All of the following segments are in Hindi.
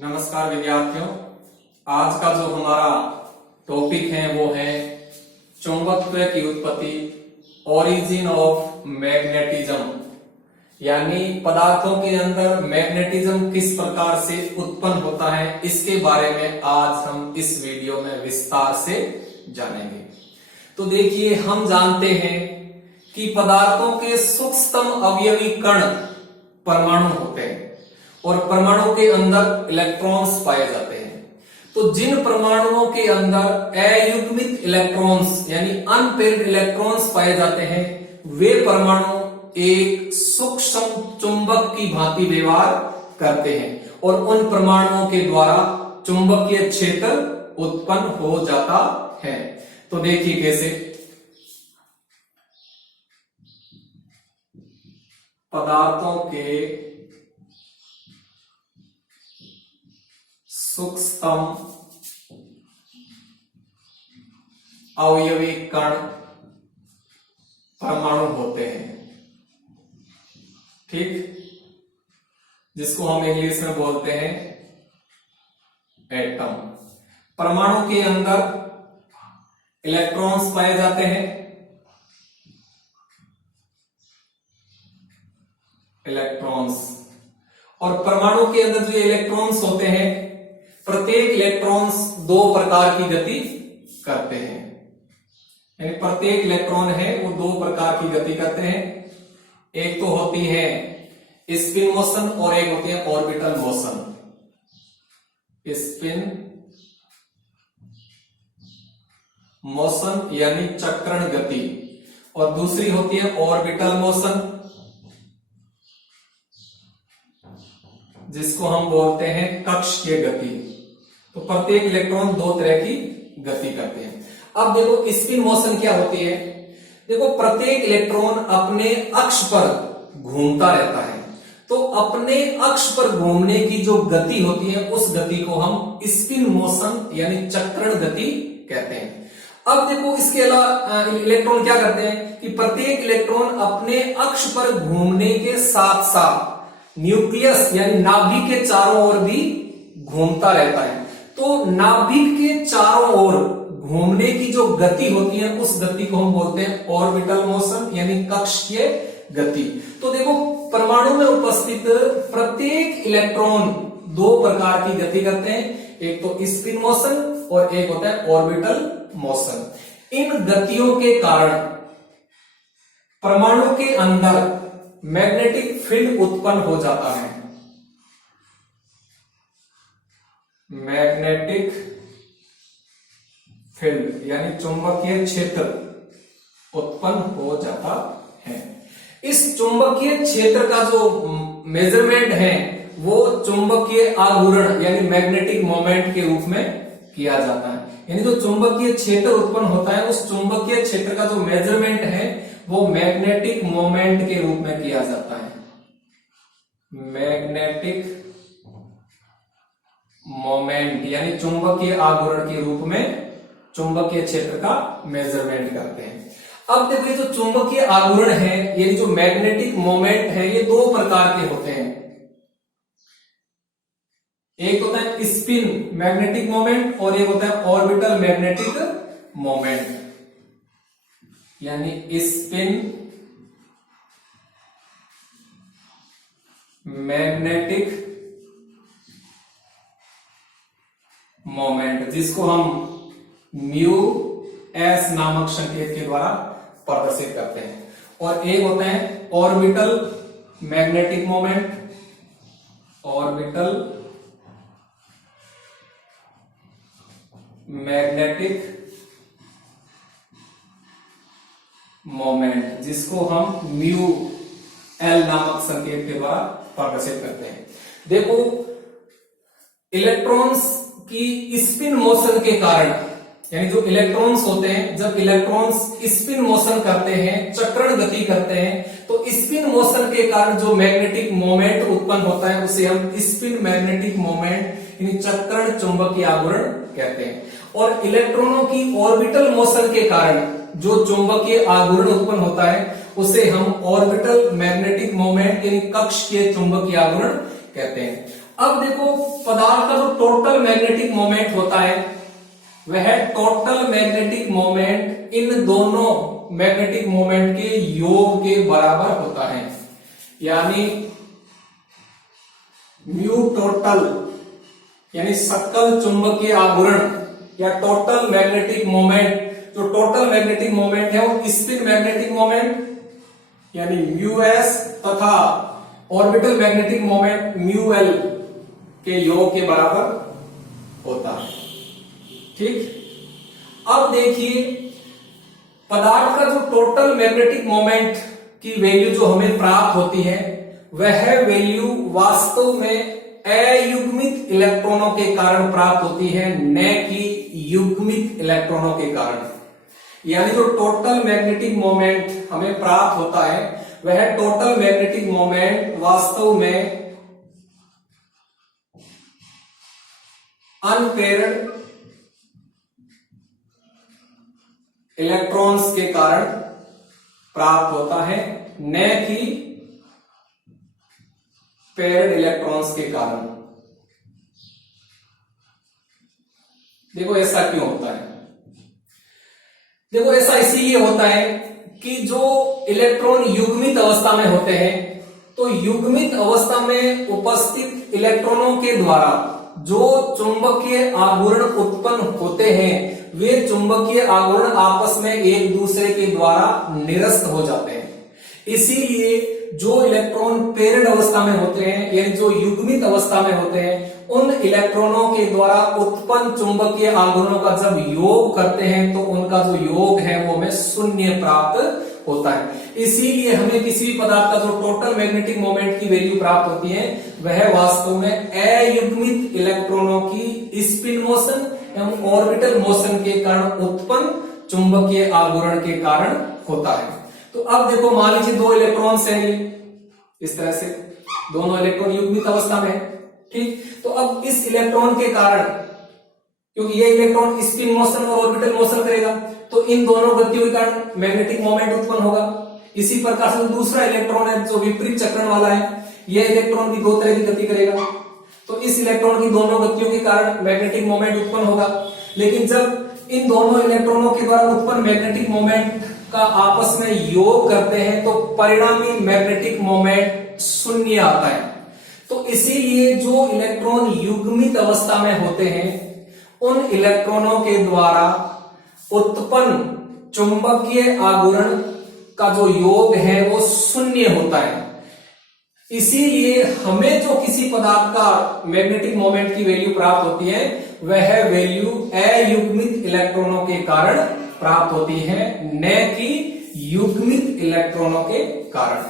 नमस्कार विद्यार्थियों। आज का जो हमारा टॉपिक है वो है चुंबकत्व की उत्पत्ति, ओरिजिन ऑफ मैग्नेटिज्म, यानी पदार्थों के अंदर मैग्नेटिज्म किस प्रकार से उत्पन्न होता है, इसके बारे में आज हम इस वीडियो में विस्तार से जानेंगे। तो देखिए, हम जानते हैं कि पदार्थों के सूक्ष्मतम अवयवी कण परमाणु होते हैं और परमाणु के अंदर इलेक्ट्रॉन्स पाए जाते हैं। तो जिन परमाणुओं के अंदर अयुग्मित इलेक्ट्रॉन्स यानी अनपेयर्ड इलेक्ट्रॉन्स पाए जाते हैं, वे परमाणु एक सूक्ष्म चुंबक की भांति व्यवहार करते हैं और उन परमाणुओं के द्वारा चुंबकीय क्षेत्र उत्पन्न हो जाता है। तो देखिए कैसे। पदार्थों के सूक्ष्मतम अवयवी कण परमाणु होते हैं, ठीक, जिसको हम इंग्लिश में बोलते हैं एटम। परमाणु के अंदर इलेक्ट्रॉन्स पाए जाते हैं, इलेक्ट्रॉन्स, और परमाणु के अंदर जो इलेक्ट्रॉन्स होते हैं, प्रत्येक इलेक्ट्रॉन्स दो प्रकार की गति करते हैं, यानी प्रत्येक इलेक्ट्रॉन है वो दो प्रकार की गति करते हैं। एक तो होती है स्पिन मोशन और एक होती है ऑर्बिटल मोशन। स्पिन मोशन यानी चक्रण गति, और दूसरी होती है ऑर्बिटल मोशन, जिसको हम बोलते हैं कक्षीय गति। तो प्रत्येक इलेक्ट्रॉन दो तरह की गति करते हैं। अब देखो, स्पिन मोशन क्या होती है। देखो, प्रत्येक इलेक्ट्रॉन अपने अक्ष पर घूमता रहता है, तो अपने अक्ष पर घूमने की जो गति होती है उस गति को हम स्पिन मोशन यानी चक्रण गति कहते हैं। अब देखो, इसके अलावा इलेक्ट्रॉन क्या करते हैं कि प्रत्येक इलेक्ट्रॉन अपने अक्ष पर घूमने के साथ साथ न्यूक्लियस यानी नाभिक के चारों ओर भी घूमता रहता है। तो नाभिक के चारों ओर घूमने की जो गति होती है उस गति को हम बोलते हैं ऑर्बिटल मोशन यानी कक्षीय गति। तो देखो, परमाणु में उपस्थित प्रत्येक इलेक्ट्रॉन दो प्रकार की गति करते हैं, एक तो स्पिन मोशन और एक होता है ऑर्बिटल मोशन। इन गतियों के कारण परमाणु के अंदर मैग्नेटिक फील्ड उत्पन्न हो जाता है। मैग्नेटिक फील्ड यानी चुंबकीय क्षेत्र उत्पन्न हो जाता है। इस चुंबकीय क्षेत्र का जो मेजरमेंट है वो चुंबकीय आघूर्ण यानी मैग्नेटिक मोमेंट के रूप में किया जाता है। यानी जो चुंबकीय क्षेत्र उत्पन्न होता है उस चुंबकीय क्षेत्र का जो मेजरमेंट है वो मैग्नेटिक मोमेंट के रूप में किया जाता है। मैग्नेटिक मोमेंट यानी चुंबकीय आघूर्ण के रूप में चुंबकीय क्षेत्र का मेजरमेंट करते हैं। अब देखो, ये जो चुंबकीय आघूर्ण है, ये जो मैग्नेटिक मोमेंट है, ये दो प्रकार के होते हैं। एक होता है स्पिन मैग्नेटिक मोमेंट और एक होता है ऑर्बिटल मैग्नेटिक मोमेंट, यानी स्पिन मैग्नेटिक मोमेंट, जिसको हम म्यू एस नामक संकेत के द्वारा प्रदर्शित करते हैं, और एक होता है orbital magnetic moment, orbital magnetic moment, जिसको हम म्यू एल नामक संकेत के द्वारा प्रदर्शित करते हैं। देखो, इलेक्ट्रॉन्स की स्पिन मोशन के कारण, यानी जो इलेक्ट्रॉन्स होते हैं, जब इलेक्ट्रॉन्स स्पिन मोशन करते हैं, चक्रण गति करते हैं, तो स्पिन मोशन के कारण जो मैग्नेटिक मोमेंट उत्पन्न होता है उसे हम स्पिन मैग्नेटिक मोमेंट यानी चक्रण चुंबकीय आघूर्ण कहते हैं। और इलेक्ट्रॉनों की ऑर्बिटल मोशन के कारण जो चुंबकीय आघूर्ण उत्पन्न होता है उसे हम ऑर्बिटल मैग्नेटिक मोमेंट यानी कक्षीय चुंबकीय आघूर्ण कहते हैं। अब देखो पदार्थ का जो टोटल मैग्नेटिक मोमेंट होता है वह टोटल मैग्नेटिक मोमेंट इन दोनों मैग्नेटिक मोमेंट के योग के बराबर होता है, यानी म्यू टोटल यानी सकल चुंबकीय आघूर्ण या टोटल मैग्नेटिक मोमेंट, जो टोटल मैग्नेटिक मोमेंट है वो स्पिन मैग्नेटिक मोमेंट यानी म्यू एस तथा orbital magnetic moment mu L के योग के बराबर होता है। ठीक, अब देखिए पदार्थ का जो टोटल मैग्नेटिक मोमेंट की वैल्यू जो हमें प्राप्त होती है वह वैल्यू वास्तव में अयुग्मित इलेक्ट्रॉनों के कारण प्राप्त होती है, न कि युग्मित इलेक्ट्रॉनों के कारण। यानी जो टोटल मैग्नेटिक मोमेंट हमें प्राप्त होता है वह टोटल मैग्नेटिक मोमेंट वास्तव में अनपेयर्ड इलेक्ट्रॉन्स के कारण प्राप्त होता है, न कि पेयर्ड इलेक्ट्रॉन्स के कारण। देखो ऐसा क्यों होता है? देखो ऐसा इसीलिए होता है कि जो इलेक्ट्रॉन युग्मित अवस्था में होते हैं तो युग्मित अवस्था में उपस्थित इलेक्ट्रॉनों के द्वारा जो चुंबकीय आघूर्ण उत्पन्न होते हैं वे चुंबकीय आघूर्ण आपस में एक दूसरे के द्वारा निरस्त हो जाते हैं। इसीलिए जो इलेक्ट्रॉन पेयर्ड अवस्था में होते हैं यानी जो युग्मित अवस्था में होते हैं उन इलेक्ट्रॉनों के द्वारा उत्पन्न चुंबकीय आघूर्णों का जब योग करते हैं तो उनका जो योग है वो हमें शून्य प्राप्त होता है। इसीलिए हमें किसी भी पदार्थ का जो टोटल मैग्नेटिक मोमेंट की वैल्यू प्राप्त होती है वह वास्तव में अयुग्मित इलेक्ट्रॉनों की स्पिन मोशन एवं ऑर्बिटल मोशन के कारण उत्पन्न चुंबकीय आघूर्ण के कारण होता है। तो अब देखो मान लीजिए दो इलेक्ट्रॉन्स हैं, इस तरह से दोनों इलेक्ट्रॉन युग्मित अवस्था में है। ठीक, तो अब इस इलेक्ट्रॉन के कारण, क्योंकि ये इलेक्ट्रॉन स्पिन मोशन और ऑर्बिटल मोशन करेगा तो इन दोनों गतियों के कारण मैग्नेटिक मोमेंट उत्पन्न होगा। इसी प्रकार से दूसरा इलेक्ट्रॉन है जो विपरीत चक्रण वाला है, यह इलेक्ट्रॉन भी दो तरह की गति करेगा तो इस इलेक्ट्रॉन की दोनों गतियों के कारण मैग्नेटिक मोमेंट उत्पन्न होगा। लेकिन जब इन दोनों इलेक्ट्रॉनों के द्वारा उत्पन्न मैग्नेटिक मोमेंट का आपस में योग करते हैं तो परिणामी मैग्नेटिक मोमेंट शून्य आता है। तो इसीलिए जो इलेक्ट्रॉन युग्मित अवस्था में होते हैं उन इलेक्ट्रॉनों के द्वारा उत्पन्न चुंबकीय आघूर्ण का जो योग है वो शून्य होता है। इसीलिए हमें जो किसी पदार्थ का मैग्नेटिक मोमेंट की वैल्यू प्राप्त होती है वह वैल्यू अयुग्मित इलेक्ट्रॉनों के कारण प्राप्त होती है, न कि युग्मित इलेक्ट्रॉनों के कारण।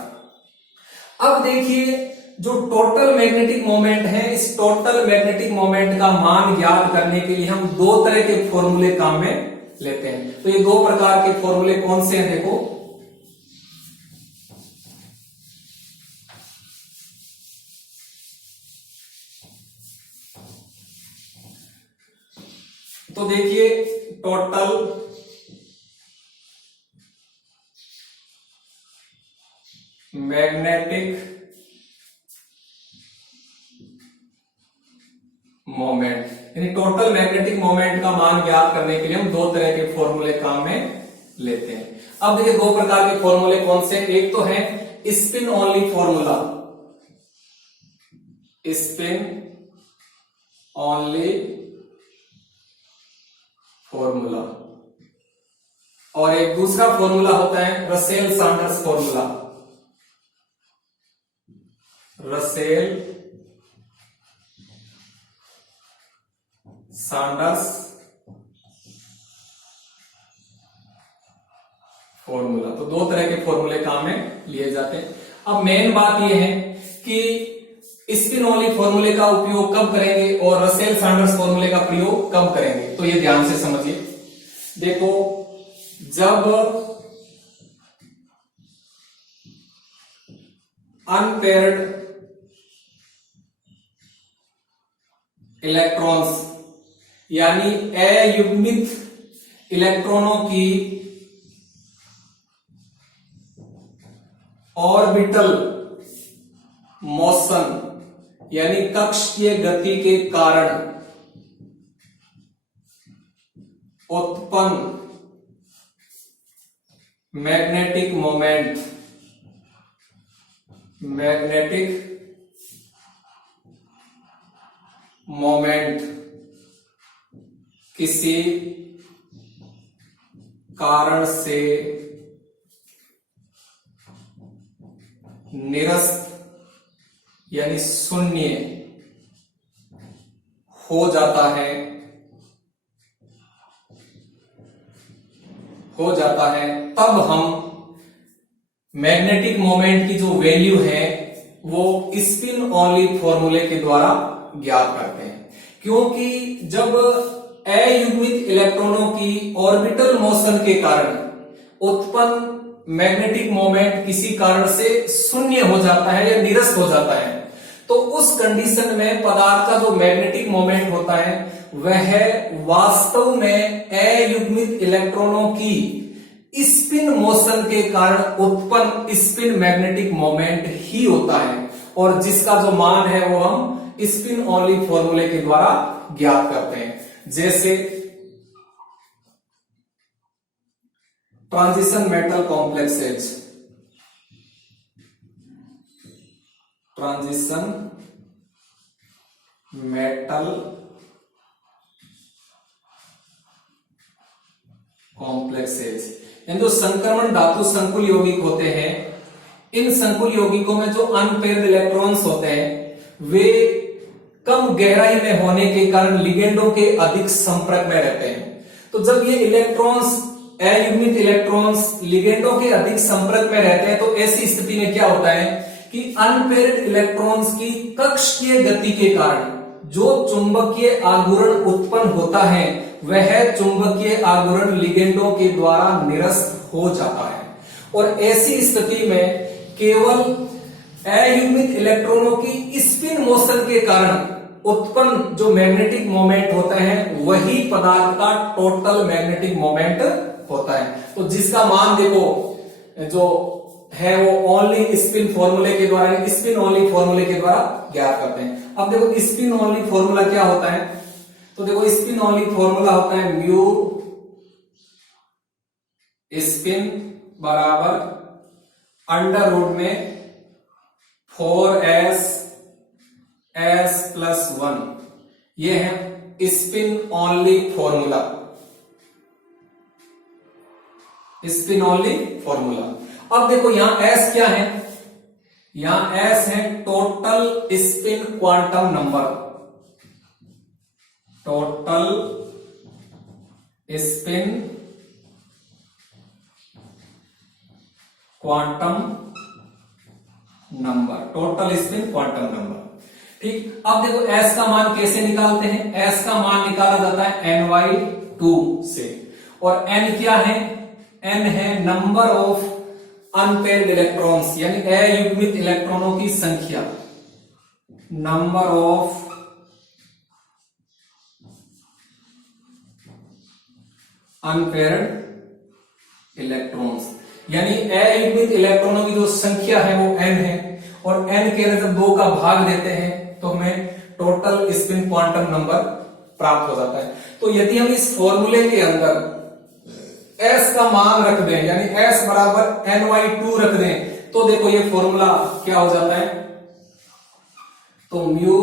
अब देखिए जो टोटल मैग्नेटिक मोमेंट है इस टोटल मैग्नेटिक मोमेंट का मान ज्ञात करने के लिए हम दो तरह के फॉर्मूले काम में लेते हैं। तो ये दो प्रकार के फॉर्मूले कौन से हैं देखो। तो देखिए टोटल मैग्नेटिक मोमेंट यानी टोटल मैग्नेटिक मोमेंट का मान ज्ञात करने के लिए हम दो तरह के फॉर्मूले काम में लेते हैं। अब देखिए दो प्रकार के फॉर्मूले कौन से, एक तो है spin only formula, spin only formula, और एक दूसरा फॉर्मूला होता है Russell Sanders formula, Russell Sanders formula. तो दो तरह के फॉर्मूले काम में लिए जाते हैं। अब मेन बात यह है कि स्पिन ओनली फॉर्मूले का उपयोग कब करेंगे और रसेल सैंडर्स फॉर्मूले का प्रयोग कब करेंगे, तो ये ध्यान से समझिए। देखो जब अनपेयर्ड इलेक्ट्रॉन्स यानी अयुग्मित इलेक्ट्रॉनों की ऑर्बिटल मोशन यानी कक्षीय गति के कारण उत्पन्न मैग्नेटिक मोमेंट किसी कारण से निरस्त यानी शून्य हो जाता है तब हम मैग्नेटिक मोमेंट की जो वैल्यू है वो स्पिन ओनली फॉर्मूले के द्वारा ज्ञात करते हैं। क्योंकि जब अयुग्मित इलेक्ट्रॉनों की ऑर्बिटल मोशन के कारण उत्पन्न मैग्नेटिक मोमेंट किसी कारण से शून्य हो जाता है या निरस्त हो जाता है, तो उस कंडीशन में पदार्थ का जो मैग्नेटिक मोमेंट होता है वह वास्तव में अयुग्मित इलेक्ट्रॉनों की स्पिन मोशन के कारण उत्पन्न स्पिन मैग्नेटिक मोमेंट ही होता है, और जिसका जो मान है वो हम स्पिन ओनली फॉर्मूले के द्वारा ज्ञात करते हैं। जैसे transition metal complexes, transition metal complexes, इन जो संक्रमण धातु संकुल यौगिक होते हैं, इन संकुल यौगिकों में जो अनपेयर्ड इलेक्ट्रॉन्स होते हैं वे कम गहराई में होने के कारण लिगेंडों के अधिक संपर्क में रहते हैं। तो जब ये इलेक्ट्रॉन्स अयुग्मित इलेक्ट्रॉन्स लिगेंडों के अधिक संपर्क में रहते हैं तो ऐसी स्थिति में क्या होता है कि अनपेयर्ड इलेक्ट्रॉन्स की कक्षीय गति के कारण जो चुंबकीय आघूर्ण उत्पन्न होता है वह चुंबकीय आघूर्ण लिगेंडों के द्वारा निरस्त हो जाता है, और ऐसी स्थिति में केवल अयुग्मित इलेक्ट्रॉनों की स्पिन मोशन के कारण उत्पन्न जो मैग्नेटिक मोमेंट होता है वही पदार्थ का टोटल मैग्नेटिक मोमेंट होता है। तो जिसका मान देखो जो है वो ओनली स्पिन फॉर्मूले के द्वारा, स्पिन ओनली फॉर्मूले के द्वारा ज्ञात करते हैं। अब देखो स्पिन ओनली फॉर्मूला क्या होता है, तो देखो स्पिन ओनली फॉर्मूला होता है म्यू स्पिन बराबर अंडर रूट में 4s s+1, ये है spin only formula, spin only formula. अब देखो यहां s क्या है, यहां s है total spin quantum number, total spin quantum number, total spin quantum number. ठीक, अब देखो s का मान कैसे निकालते हैं, s का मान निकाला जाता है ny2 से, और n क्या है, n है नंबर ऑफ अनपेयर्ड इलेक्ट्रॉन्स यानी अयुग्मित इलेक्ट्रॉनों की संख्या, नंबर ऑफ अनपेयर्ड इलेक्ट्रॉन्स, यानी अयुग्मित इलेक्ट्रॉनों की जो संख्या है वो n है, और n के जब 2 का भाग देते हैं तो हमें टोटल स्पिन क्वांटम नंबर प्राप्त हो जाता है। तो यदि हम इस फॉर्मूले के अंदर s का मान रख दें यानी s बराबर ny2 रख दें तो देखो ये फॉर्मूला क्या हो जाता है, तो म्यू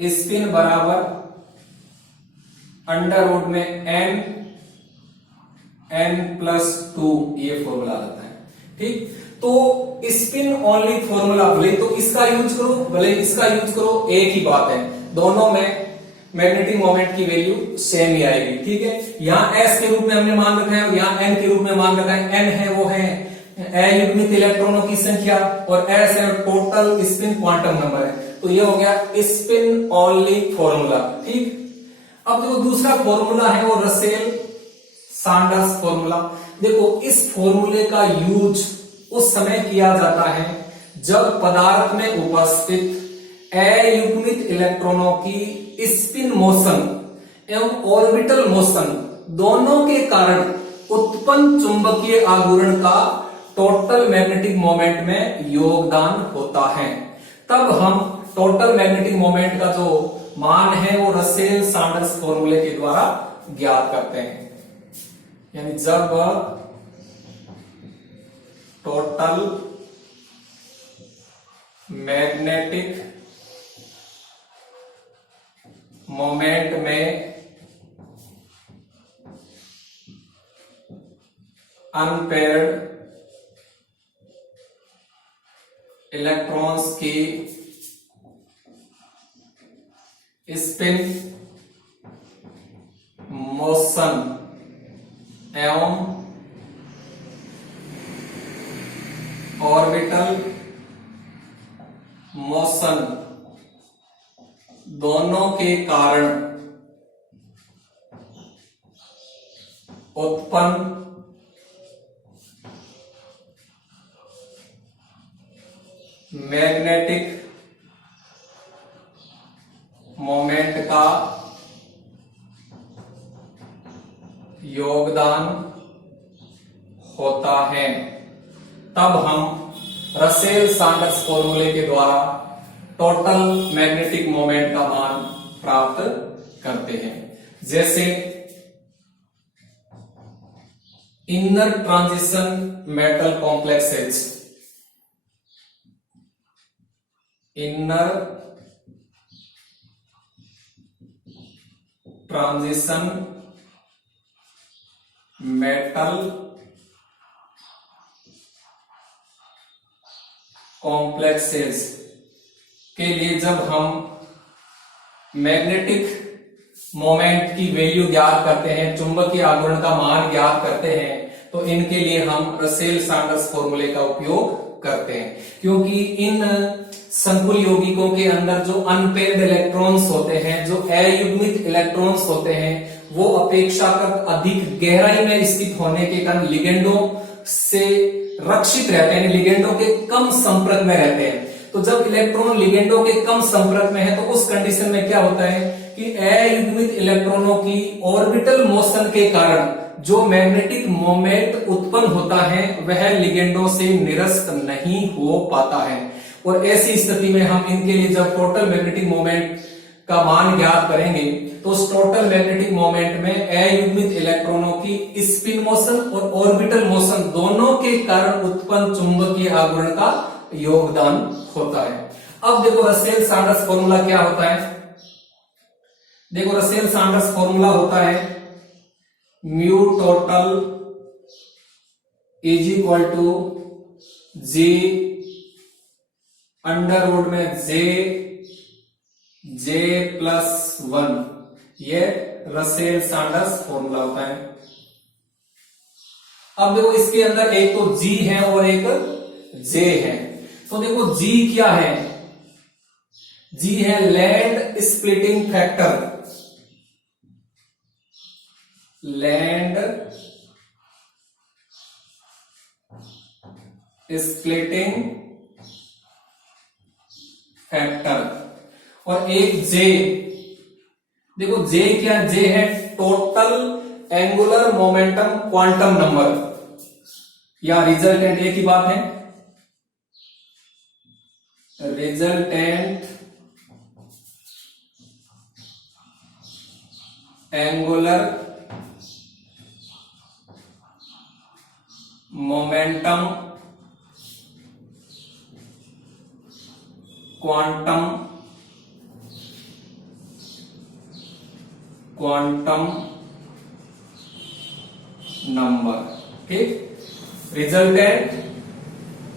स्पिन बराबर अंडर रूट में n+2 ये फॉर्मूला आता है। ठीक, तो स्पिन ओनली फॉर्मूला भले तो इसका यूज करो भले इसका यूज करो, एक ही बात है, दोनों में मैग्नेटिक मोमेंट की वैल्यू सेम ही आएगी। ठीक है, यहाँ s के रूप में हमने मान रखा है और यहाँ n के रूप में मान रखा है। n है वो है अयुग्मित इलेक्ट्रॉनों की संख्या और s है टोटल स्पिन क्वांटम नंबर है, तो ये हो गया स्पिन ओनली फॉर्मूला। ठीक, अब देखो दूसरा फॉर्मूला है वो रसेल सांडर्स फॉर्मूला। देखो इस फॉर्मूले का यूज उस समय किया जाता है जब पदार्थ में उपस्थित अयुग्मित इलेक्ट्रॉनों की स्पिन मोशन एवं ऑर्बिटल मोशन दोनों के कारण उत्पन्न चुंबकीय आघूर्ण का टोटल मैग्नेटिक मोमेंट में योगदान होता है। तब हम टोटल मैग्नेटिक मोमेंट का जो मान है वो रसेल सैंडर्स फॉर्मूले के द्वारा ज्ञात करते हैं। यानी जब टोटल मैग्नेटिक मोमेंट में अनपेयर्ड इलेक्ट्रॉन्स की स्पिन मोशन एवं ऑर्बिटल मोशन दोनों के कारण उत्पन्न मैग्नेटिक मोमेंट का योगदान होता है, तब हम रसेल सैंडर्स फॉर्मूले के द्वारा टोटल मैग्नेटिक मोमेंट का मान प्राप्त करते हैं। जैसे inner transition metal complexes, inner transition metal complexes के लिए जब हम मैग्नेटिक मोमेंट की वैल्यू ज्ञात करते हैं, चुंबकीय आघूर्ण का मान ज्ञात करते हैं, तो इनके लिए हम रसेल सैंडर्स फॉर्मूले का उपयोग करते हैं। क्योंकि इन संकुल यौगिकों के अंदर जो अनपेयर्ड इलेक्ट्रॉन्स होते हैं, जो अयुग्मित इलेक्ट्रॉन्स होते हैं, वो अपेक्षाकृत अधिक गहराई में स्थित होने के कारण लिगेंडों से रक्षित रहते हैं, लिगेंडों के कम संपर्क में रहते हैं। तो जब इलेक्ट्रॉन लिगेंडों के कम संपर्क में है तो उस कंडीशन में क्या होता है कि अयुग्मित इलेक्ट्रॉनों की ऑर्बिटल मोशन के कारण जो मैग्नेटिक मोमेंट उत्पन्न होता है वह लिगेंडों से निरस्त नहीं हो पाता है। और ऐसी स्थिति में हम इनके लिए जब टोटल मैग्नेटिक मोमेंट का मान ज्ञात करेंगे तो उस टोटल मैग्नेटिक मोमेंट में अयुग्मित इलेक्ट्रॉनों की स्पिन मोशन और ऑर्बिटल मोशन दोनों के कारण उत्पन्न चुंबकीय आघूर्ण का योगदान होता है। अब देखो रसेल सैंडर्स फॉर्मूला क्या होता है। देखो रसेल सैंडर्स फॉर्मूला होता है mu total is equal to g under root में जे प्लस 1। ये रसेल सैंडर्स फॉर्मूला होता है। अब देखो इसके अंदर एक तो जी है और एक जे है। तो देखो जी क्या है, जी है land splitting factor, land splitting factor. और एक जे, देखो जे क्या, जे है total angular momentum quantum number या रिजल्टेंट, एक ही बात है, resultant angular momentum quantum number. ठीक, resultant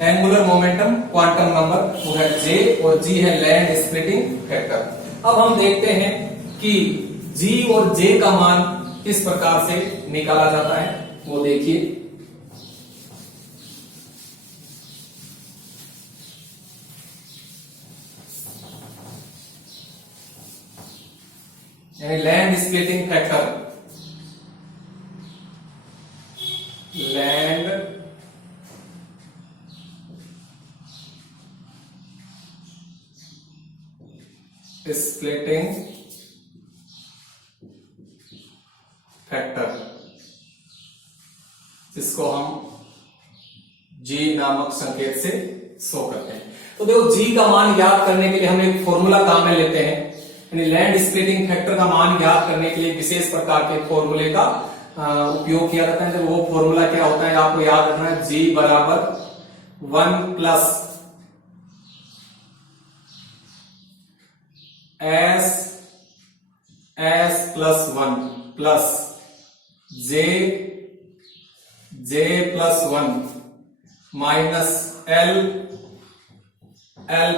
angular momentum quantum number वो है जे और जी है लैंड स्प्लिटिंग फैक्टर। अब हम देखते हैं कि जी और जे का मान किस प्रकार से निकाला जाता है, वो देखिए। Land splitting factor, land splitting factor, जिसको हम जी नामक संकेत से शो करते हैं। तो देखो जी का मान ज्ञात करने के लिए हम एक फॉर्मूला काम में लेते हैं, यानी लैंड स्प्लिटिंग फैक्टर का मान ज्ञात करने के लिए विशेष प्रकार के फॉर्मूले का उपयोग किया जाता है। वो फॉर्मूला क्या होता है आपको याद रखना है, जी बराबर 1 प्लस एस प्लस 1 प्लस जे प्लस 1 माइनस एल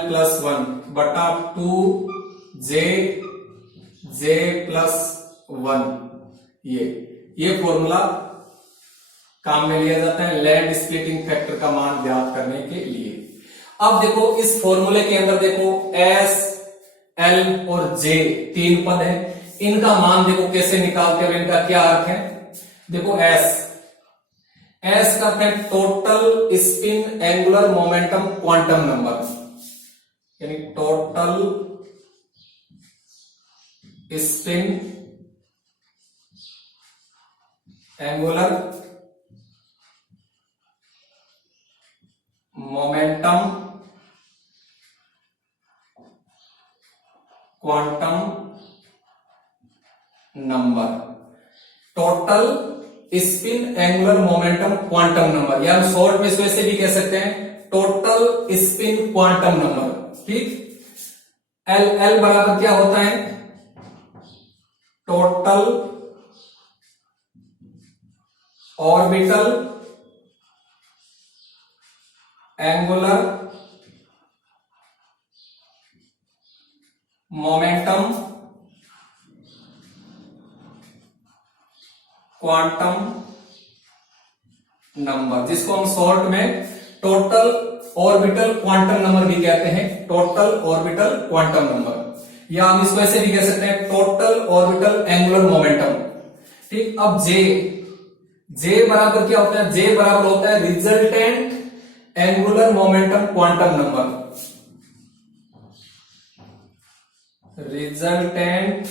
प्लस 1 बटा 2 जे प्लस 1। ये फॉर्मूला काम में लिया जाता है लैंड स्प्लिटिंग फैक्टर का मान ज्ञात करने के लिए। अब देखो इस फॉर्मूले के अंदर देखो एस, एल और जे तीन पद है, इनका मान देखो कैसे निकालते हैं, इनका क्या अर्थ है। देखो एस का अर्थ है total spin angular momentum quantum number, यानी total spin angular momentum quantum number, total spin angular momentum quantum number, या हम शॉर्ट में वैसे भी कह सकते हैं टोटल स्पिन क्वांटम नंबर। ठीक, एल बराबर क्या होता है, total orbital angular momentum quantum number, जिसको हम शॉर्ट में टोटल ऑर्बिटल क्वांटम नंबर भी कहते हैं, टोटल ऑर्बिटल क्वांटम नंबर, या हम इसको ऐसे भी कह सकते हैं टोटल ऑर्बिटल एंगुलर मोमेंटम। ठीक, अब जे बराबर क्या होता है, जे बराबर होता है resultant angular momentum quantum number, resultant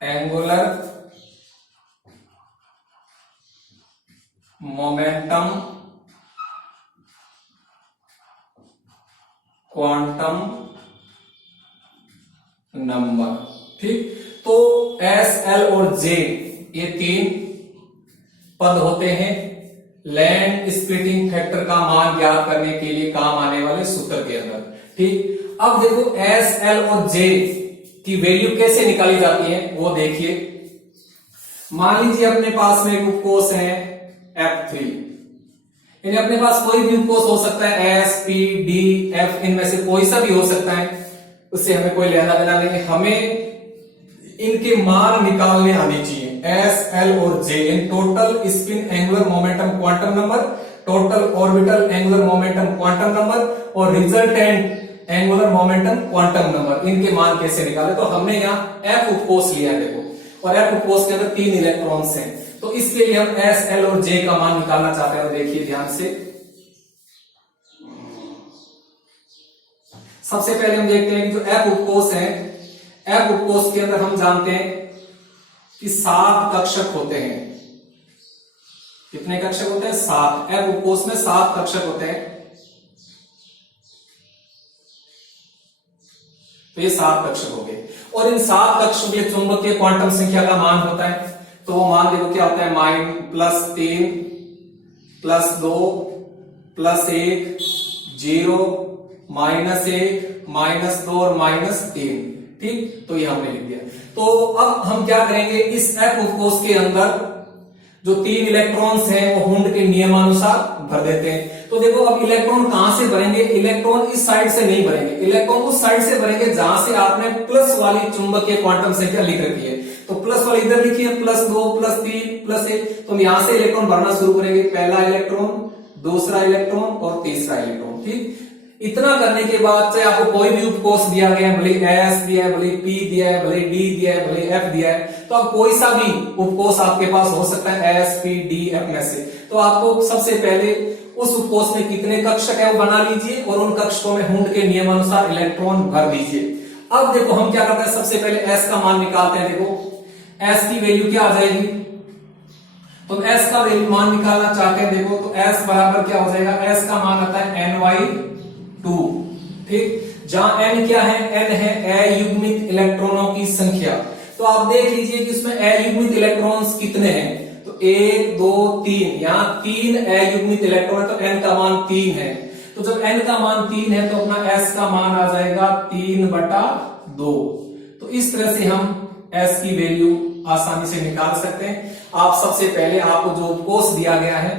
angular momentum quantum number. ठीक, तो एस, एल और जे ये तीन पद होते हैं लैंड स्प्लिटिंग फैक्टर का मान ज्ञात करने के लिए काम आने वाले सूत्र के अंदर। ठीक, अब देखो एस, एल और जे की वैल्यू कैसे निकाली जाती है वो देखिए। मान लीजिए अपने पास में एक उपकोष है F3, यानी अपने पास कोई भी उपकोष हो सकता है, एस, पी, डी, एफ, इनमें से कोई सा भी हो सकता है, उससे हमें कोई लेना देना नहीं, हमें इनके मान निकालने आने चाहिए। एस, एल और जे इन total spin angular momentum quantum number, total orbital angular momentum quantum number और resultant angular momentum quantum number, इनके मान कैसे निकाले। तो हमने यहाँ एफ उपकोष लिया देखो, और एफ उपकोष के अंदर 3 इलेक्ट्रॉन्स हैं, तो इसके लिए हम एस, एल और जे का मान निकालना चाहते हैं। देखिए ध्यान से, सबसे पहले हम देखते हैं कि जो एफ उपकोष है, एफ उपकोष के अंदर हम जानते हैं कि 7 कक्षक होते हैं। कितने कक्षक होते हैं? 7। एफ उपकोष में 7 कक्षक होते हैं, तो ये 7 कक्षक हो गए। और इन 7 कक्षकों के चुंबकीय क्वांटम संख्या का मान होता है, तो वो मान देखो क्या होता है, -3 +2 +1 0 -1 -2 और -3। ठीक, तो ये हमने लिख दिया। तो अब हम क्या करेंगे, इस एफ उपकोष के अंदर जो 3 इलेक्ट्रॉन्स हैं वो हुंड के नियमानुसार भर देते हैं। तो देखो अब इलेक्ट्रॉन कहां से भरेंगे, इलेक्ट्रॉन इस साइड से नहीं भरेंगे, इलेक्ट्रॉन उस साइड से भरेंगे जहां से आपने प्लस वाली चुंबकीय क्वांटम संख्या लिख रखी है। तो प्लस वाली इधर लिखी है, +2 +3 +1, तो हम यहां से इलेक्ट्रॉन भरना शुरू करेंगे, पहला इलेक्ट्रॉन, दूसरा इलेक्ट्रॉन और तीसरा इलेक्ट्रॉन। ठीक, इतना करने के बाद चाहे आपको कोई भी उपकोष दिया गया है, भले एस दिया है, भले पी दिया है, भले डी दिया है, भले एफ दिया है, तो अब कोई सा भी उपकोष आपके पास हो सकता है एस, पी, डी, एफ में से। तो आपको सबसे पहले उस उपकोष में कितने कक्षक है वो बना लीजिए और उन कक्षकों में हुंड के नियमानुसार इलेक्ट्रॉन भर दीजिए। अब देखो हम क्या करते हैं, सबसे पहले एस का मान निकालते हैं। देखो एस की वैल्यू क्या आ जाएगी, तो एस का मान निकालना चाहते हैं, देखो तो एस बराबर क्या हो जाएगा, एस का मान आता है ny2, ठीक। जहां एन क्या है, एन है अयुग्मित इलेक्ट्रॉनों की संख्या। तो आप देख लीजिए कि उसमें अयुग्मित इलेक्ट्रॉन्स कितने हैं, तो 1 2 3, यहाँ 3 अयुग्मित इलेक्ट्रॉन है, तो एन का मान 3 है। तो जब एन का मान 3 है तो अपना एस का मान आ जाएगा 3/2। तो इस तरह से हम एस की वैल्यू आसानी से निकाल सकते हैं। आप सबसे पहले आपको जो उपकोष दिया गया है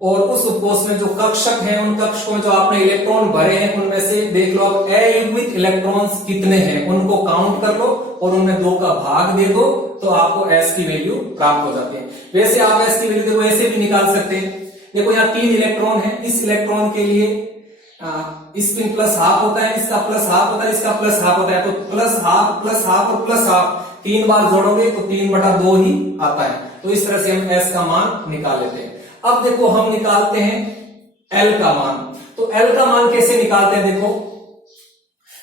और उस उपकोष में जो कक्षक हैं, उन कक्षकों में जो आपने इलेक्ट्रॉन भरे हैं उनमें से देख लो आप अयुग्मित इलेक्ट्रॉन्स कितने हैं, उनको काउंट कर लो और उनमें 2 का भाग दे दो, तो आपको एस की वैल्यू प्राप्त हो जाती है। वैसे आप एस की वैल्यू देखो ऐसे भी निकाल सकते हैं। देखो यहाँ 3 इलेक्ट्रॉन है, इस इलेक्ट्रॉन के लिए स्पिन प्लस हाफ होता है, इसका प्लस हाफ होता है, इसका प्लस हाफ होता है, तो प्लस हाफ और प्लस हाफ 3 बार जोड़ोगे तो 3/2 ही आता है। तो इस तरह से हम एस का मान निकाल लेते हैं। अब देखो हम निकालते हैं एल का मान। तो एल का मान कैसे निकालते हैं,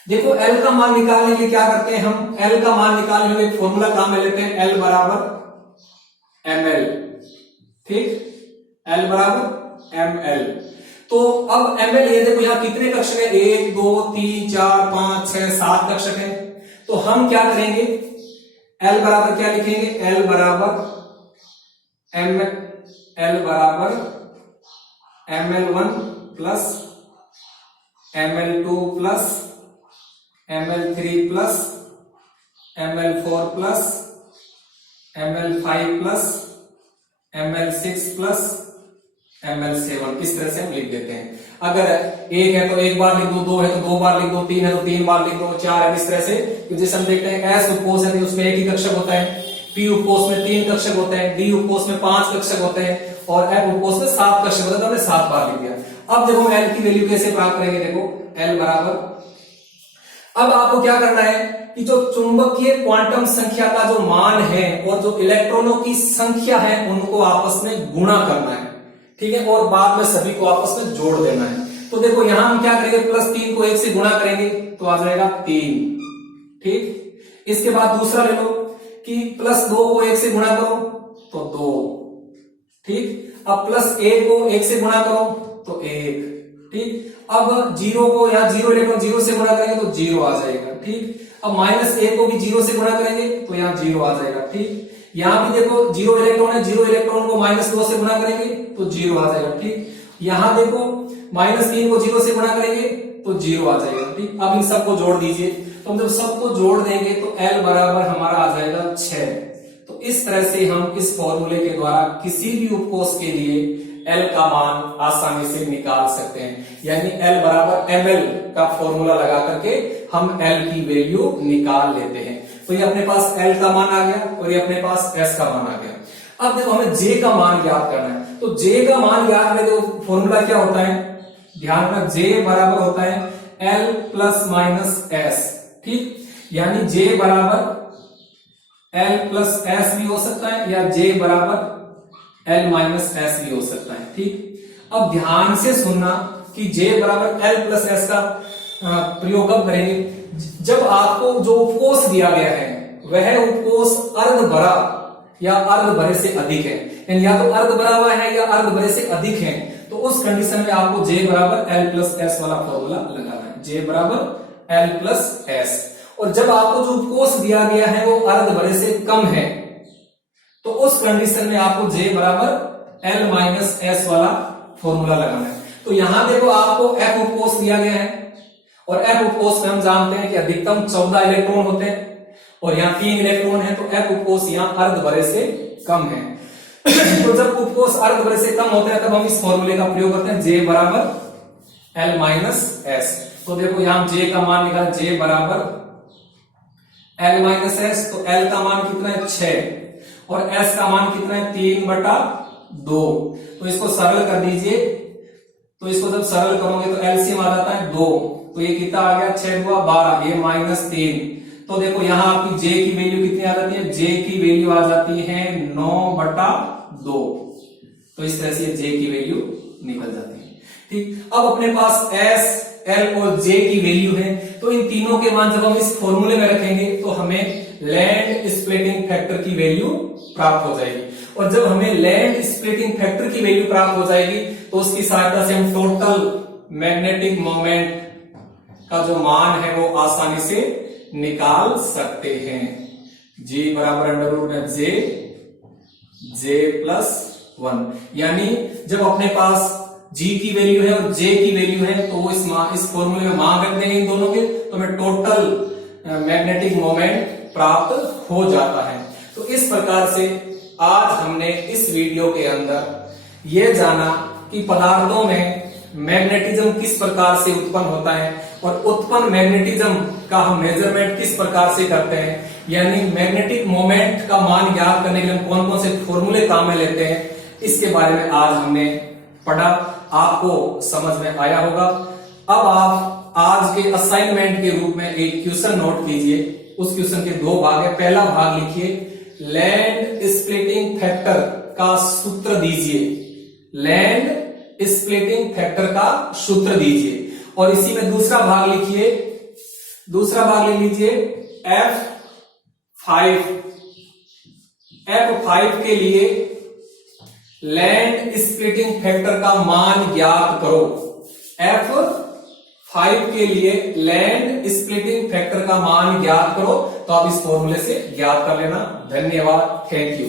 देखो एल का मान निकालने के लिए क्या करते हैं, हम एल का मान निकालने के लिए फॉर्मूला काम में लेते हैं, एल बराबर ml, ठीक, एल बराबर ml। तो अब ml ये देखो यहाँ कितने कक्षक है, 1 2 3 4 5 6 7 कक्षक है। तो हम क्या करेंगे, एल बराबर क्या लिखेंगे, एल बराबर ml1 plus ml2 plus ml3 plus ml4 plus ml5 plus ml6 plus ml7, इस तरह से हम लिख देते हैं। अगर 1 है तो 1 बार लिख दो, 2 है तो 2 बार लिख दो, 3 है तो 3 बार लिख दो, 4 है इस तरह से। जैसे हम देखते हैं एस उपकोष है तो उसमें 1 ही कक्षक होता है, पी उपकोष में 3 कक्षक होते हैं, डी उपकोष में 5 कक्षक होते हैं और एफ उपकोष में 7 कक्षक होते हैं। तो हमने 7 बार लिख दिया। अब देखो एल की वैल्यू कैसे प्राप्त करेंगे, देखो एल बराबर, अब आपको क्या करना है कि जो चुंबकीय क्वांटम संख्या का जो मान है और जो इलेक्ट्रॉनों की संख्या है उनको आपस में गुणा करना है, ठीक है, और बाद में सभी को आपस में जोड़ देना है। तो देखो यहां हम क्या करेंगे, +3 को 1 से गुणा करेंगे तो आ जाएगा 3, ठीक। इसके बाद दूसरा ले लो कि +2 को 1 से गुणा करो तो 2, ठीक। अब +1 को 1 से गुणा करो तो 1, ठीक। अब 0 को यहाँ 0 इलेक्ट्रॉन 0 से गुणा करेंगे तो 0 आ जाएगा, ठीक। अब -1 को भी 0 से गुणा करेंगे तो यहाँ 0 आ जाएगा, ठीक। यहाँ भी देखो 0 इलेक्ट्रॉन है, 0 इलेक्ट्रॉन को -2 से गुणा करेंगे तो 0 आ जाएगा, ठीक। यहाँ देखो -3 को 0 से गुणा करेंगे तो 0 आ जाएगा, ठीक। अब इन सबको जोड़ दीजिए, तो हम जब सबको जोड़ देंगे तो L बराबर हमारा आ जाएगा 6। तो इस तरह से हम इस फॉर्मूले के द्वारा किसी भी उपकोष के लिए L का मान आसानी से निकाल सकते हैं। यानी L बराबर ml का फॉर्मूला लगा करके हम L की वैल्यू निकाल लेते हैं। तो ये अपने पास L का मान आ गया और ये अपने पास S का मान आ गया। अब देखो हमें J का मान ज्ञात करना है। तो J का मान ज्ञात करने तो फॉर्मूला क्या होता है, ध्यान रखना, J बराबर होता है L + S, ठीक। यानी J बराबर L + S भी हो सकता है या J बराबर L - S भी हो सकता है, ठीक। अब ध्यान से सुनना कि J बराबर L + S का प्रयोग कब करेंगे, जब आपको जो उपकोष दिया गया है वह उपकोष अर्ध भरा या अर्ध भरे से अधिक है, यानी या तो अर्ध भरा हुआ है या अर्ध भरे से अधिक है, तो उस कंडीशन में आपको J बराबर L + S वाला फॉर्मूला लगाना है, J बराबर L + S। और जब आपको जो उपकोष दिया गया है वो अर्ध भरे से कम है, तो उस कंडीशन में आपको J बराबर L - S वाला फॉर्मूला लगाना है। तो यहां देखो आपको F उपकोष दिया गया है और F उपकोष में हम जानते हैं कि अधिकतम 14 इलेक्ट्रॉन होते हैं और यहाँ 3 इलेक्ट्रॉन है, तो F उपकोष यहाँ अर्ध भरे से कम है। तो जब उपकोष अर्ध भरे से कम होते हैं तब हम इस फॉर्मूले का प्रयोग करते हैं, J बराबर L - S। तो देखो यहाँ J का मान निकाला, J बराबर L - S। तो L का मान कितना है, 6 और S का मान कितना है, 3/2। तो इसको सरल कर दीजिए, तो इसको जब सरल करोगे तो एलसीएम आ जाता है 2, तो ये कितना आ गया, 6 × 12, ये -3। तो देखो यहाँ आपकी J की वैल्यू कितनी आ जाती है, J की वैल्यू आ जाती है 9/2। तो इस तरह से J की वैल्यू निकल जाती है, ठीक। अब अपने पास S, L और J की वैल्यू है, तो इन तीनों के मान जब हम इस फॉर्मूले में रखेंगे तो हमें लैंड स्प्लिटिंग फैक्टर की वैल्यू प्राप्त हो जाएगी। और जब हमें लैंड स्प्लिटिंग फैक्टर की वैल्यू प्राप्त हो जाएगी तो उसकी सहायता से हम टोटल मैग्नेटिक मोमेंट का जो मान है वो आसानी से निकाल सकते हैं। G बराबर अंडर रूट में J प्लस 1, यानी जब अपने पास G की वैल्यू है और J की वैल्यू है तो इस फॉर्मूले में मान रख देंगे इन दोनों के, तो हमें टोटल मैग्नेटिक मोमेंट प्राप्त हो जाता है। तो इस प्रकार से आज हमने इस वीडियो के अंदर यह जाना कि पदार्थों में मैग्नेटिज्म किस प्रकार से उत्पन्न होता है और उत्पन्न मैग्नेटिज्म का हम मेजरमेंट किस प्रकार से करते हैं, यानी मैग्नेटिक मोमेंट का मान ज्ञात करने के लिए हम कौन कौन से फॉर्मूले काम में लेते हैं, इसके बारे में आज हमने पढ़ा। आपको समझ में आया होगा। अब आप आज के असाइनमेंट के रूप में एक क्वेश्चन नोट कीजिए। उस क्वेश्चन के दो भाग है। पहला भाग लिखिए, लैंड स्प्लिटिंग फैक्टर का सूत्र दीजिए। लैंड स्प्लिटिंग फैक्टर का सूत्र दीजिए। और इसी में दूसरा भाग लिखिए, दूसरा भाग ले लीजिए F5 के लिए लैंड स्प्लिटिंग फैक्टर का मान ज्ञात करो। F5 के लिए लैंड स्प्लिटिंग फैक्टर का मान ज्ञात करो। तो आप इस फॉर्मूले से ज्ञात कर लेना। धन्यवाद, थैंक यू।